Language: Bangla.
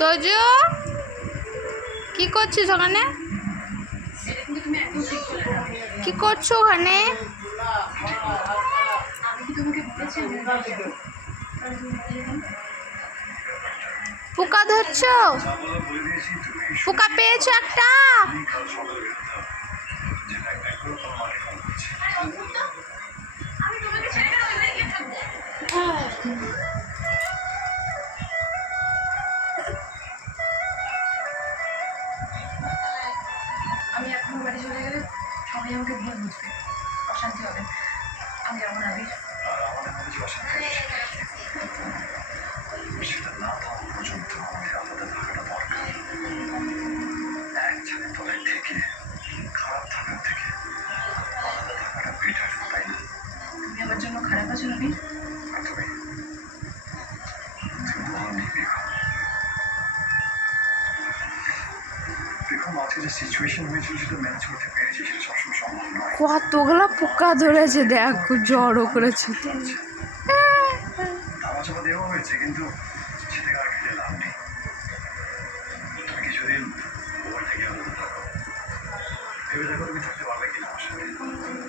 তোজো কি করছিস ওখানে? কি করছো ওখানে? পোকা ধরছো? পোকা পেয়েছো একটা? আমি এখন বাড়ি চলে গেলে সবাই আমাকে ভুল বুঝবে, অশান্তি হবে। আমি যাবো না আবির। সেটা না পাওয়া পর্যন্ত আমাদের আলাদা থাকাটা দরকার। এক ছাদের তলায় থেকে খারাপ থাকার থেকে আলাদা থাকাটা বেটার, তাই না? তুমি আমার জন্য খারাপ আছো আবির? আর তুমি বলো নি বেগম। বেগম আজকে যে সিচুয়েশন হয়েছিল সেটা ম্যানেজ করতে পেরেছি, সেটা সবসময় সম্ভব নয়। কতগুলো পোকা ধরেছে দেখো, জড়ো করেছে। ধামা চাপা দেওয়া হয়েছে, কিন্তু সে থেকে আর ফিরে লাভ নেই। তুমি কিছুদিন ওর থেকে আলাদা থাকো, ভেবে দেখো তুমি থাকতে পারবে কিনা আমার সাথে।